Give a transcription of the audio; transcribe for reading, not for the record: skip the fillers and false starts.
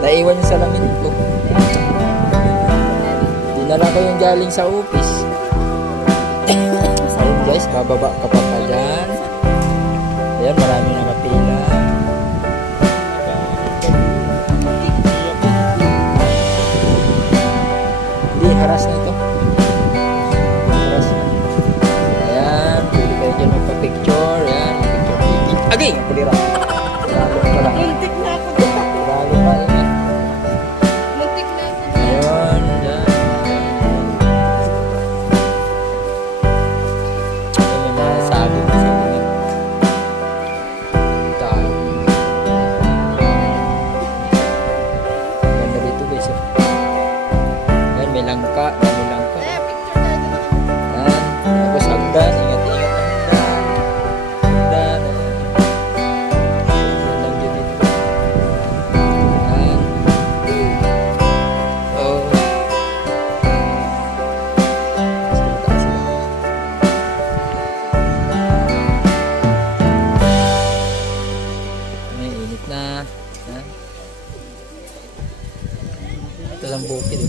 Naiwan yung salamin ko. Dinala ko yung galing sa office. Ayun guys, bababa ka pa dyan. Ayan, marami nakapila. Hindi, haras na ito. Haras na. Ayan, pwede kayo dyan magpa-picture. Ayan, picture. Agay! Kulira. Lalo pa lang. Muntik na ako. Lalo pa lang. Muntik na ako. Ayun, dyan. Ayun, may mga sabi ko sa mga tao. Ganda dito guys. Ayan, may langka. Dami langka. Picture tayo. Ayan, tapos hagdan. Ingat-ingat ang hagdan. Hagdan. Ayan lang din dito. Ayan. Oh. Salita sila. May init na. Ayan. Ito lang bukid.